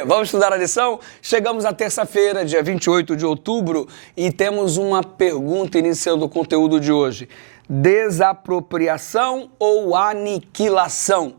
aí, vamos estudar a lição? Chegamos à terça-feira, dia 28 de outubro, e temos uma pergunta iniciando o conteúdo de hoje. Desapropriação ou aniquilação?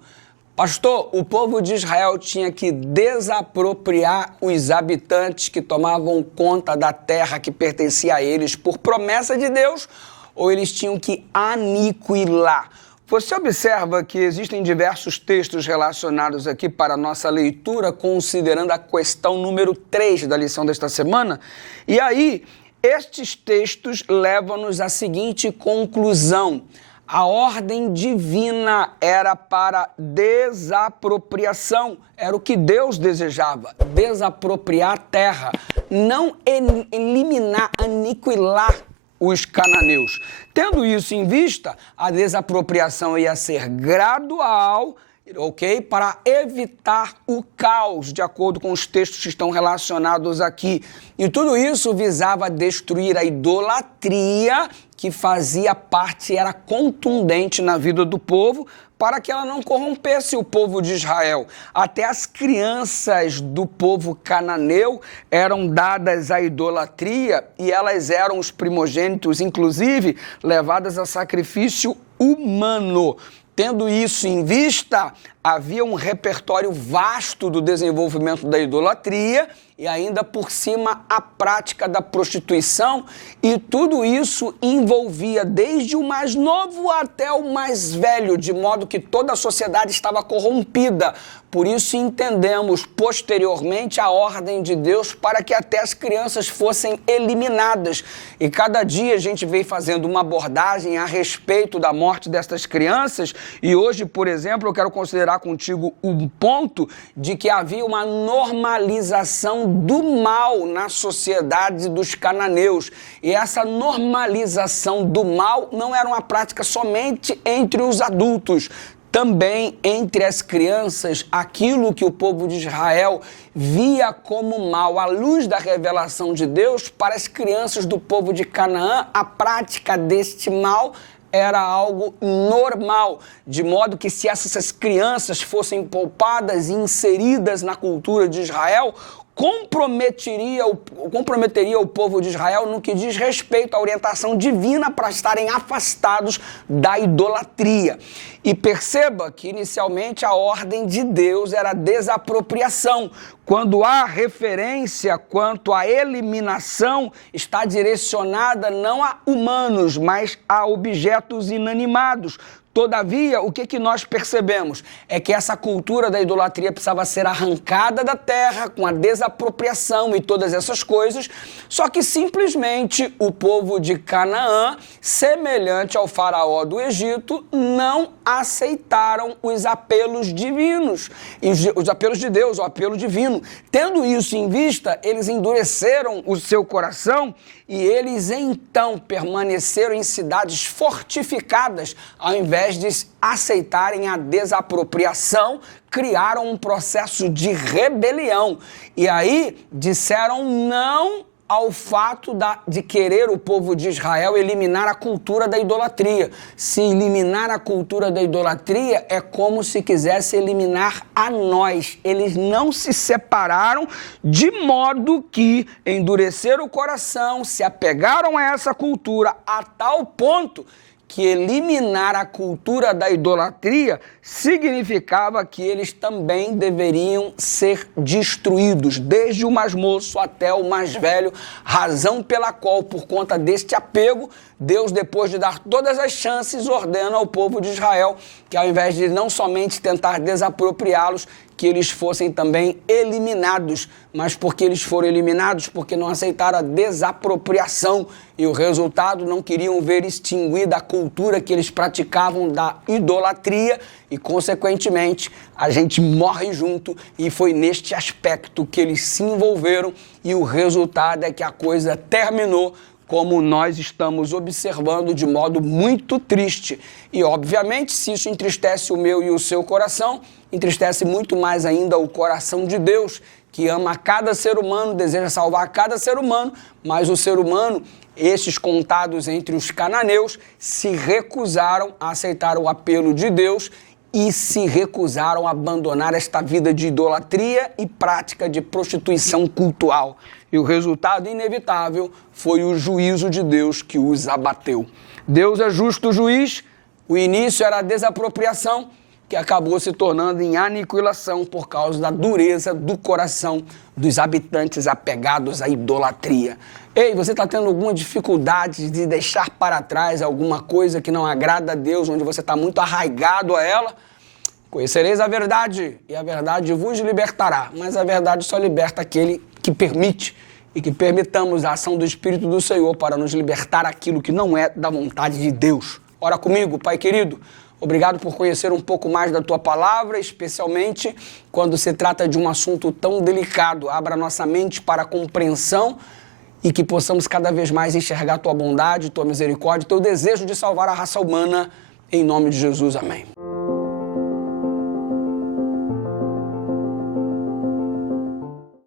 Pastor, o povo de Israel tinha que desapropriar os habitantes que tomavam conta da terra que pertencia a eles por promessa de Deus, ou eles tinham que aniquilar? Você observa que existem diversos textos relacionados aqui para a nossa leitura, considerando a questão número 3 da lição desta semana. E aí, estes textos levam-nos à seguinte conclusão. A ordem divina era para desapropriação, era o que Deus desejava, desapropriar a terra, não eliminar, aniquilar os cananeus. Tendo isso em vista, a desapropriação ia ser gradual, ok? Para evitar o caos, de acordo com os textos que estão relacionados aqui. E tudo isso visava destruir a idolatria que fazia parte, era contundente na vida do povo, para que ela não corrompesse o povo de Israel. Até as crianças do povo cananeu eram dadas à idolatria e elas eram os primogênitos, inclusive, levadas a sacrifício humano. Tendo isso em vista, havia um repertório vasto do desenvolvimento da idolatria e ainda por cima a prática da prostituição, e tudo isso envolvia desde o mais novo até o mais velho, de modo que toda a sociedade estava corrompida. Por isso entendemos posteriormente a ordem de Deus para que até as crianças fossem eliminadas. E cada dia a gente vem fazendo uma abordagem a respeito da morte destas crianças, e hoje, por exemplo, eu quero considerar contigo um ponto de que havia uma normalização do mal na sociedade dos cananeus. E essa normalização do mal não era uma prática somente entre os adultos. Também entre as crianças, aquilo que o povo de Israel via como mal, à luz da revelação de Deus, para as crianças do povo de Canaã, a prática deste mal era algo normal, de modo que se essas crianças fossem poupadas e inseridas na cultura de Israel, comprometeria o povo de Israel no que diz respeito à orientação divina para estarem afastados da idolatria. E perceba que inicialmente a ordem de Deus era desapropriação, quando há referência quanto à eliminação está direcionada não a humanos, mas a objetos inanimados. Todavia, o que nós percebemos é que essa cultura da idolatria precisava ser arrancada da terra com a desapropriação e todas essas coisas, só que simplesmente o povo de Canaã, semelhante ao faraó do Egito, não aceitaram os apelos divinos, os apelos de Deus, o apelo divino. Tendo isso em vista, eles endureceram o seu coração e eles então permaneceram em cidades fortificadas, ao invés de aceitarem a desapropriação, criaram um processo de rebelião. E aí disseram não ao fato de querer o povo de Israel eliminar a cultura da idolatria. Se eliminar a cultura da idolatria é como se quisesse eliminar a nós. Eles não se separaram, de modo que endureceram o coração, se apegaram a essa cultura a tal ponto que eliminar a cultura da idolatria significava que eles também deveriam ser destruídos, desde o mais moço até o mais velho, razão pela qual, por conta deste apego, Deus, depois de dar todas as chances, ordena ao povo de Israel que, ao invés de não somente tentar desapropriá-los, que eles fossem também eliminados. Mas porque eles foram eliminados? Porque não aceitaram a desapropriação. E o resultado, não queriam ver extinguida a cultura que eles praticavam da idolatria e, consequentemente, a gente morre junto. E foi neste aspecto que eles se envolveram e o resultado é que a coisa terminou como nós estamos observando, de modo muito triste. E, obviamente, se isso entristece o meu e o seu coração, entristece muito mais ainda o coração de Deus, que ama cada ser humano, deseja salvar cada ser humano, mas o ser humano, esses contados entre os cananeus, se recusaram a aceitar o apelo de Deus e se recusaram a abandonar esta vida de idolatria e prática de prostituição cultual. E o resultado inevitável foi o juízo de Deus que os abateu. Deus é justo juiz, o início era a desapropriação, que acabou se tornando em aniquilação por causa da dureza do coração dos habitantes apegados à idolatria. Ei, você está tendo alguma dificuldade de deixar para trás alguma coisa que não agrada a Deus, onde você está muito arraigado a ela? Conhecereis a verdade, e a verdade vos libertará. Mas a verdade só liberta aquele que permite, e que permitamos a ação do Espírito do Senhor para nos libertar aquilo que não é da vontade de Deus. Ora comigo, Pai querido. Obrigado por conhecer um pouco mais da Tua Palavra, especialmente quando se trata de um assunto tão delicado. Abra nossa mente para a compreensão e que possamos cada vez mais enxergar Tua bondade, Tua misericórdia, Teu desejo de salvar a raça humana. Em nome de Jesus, amém.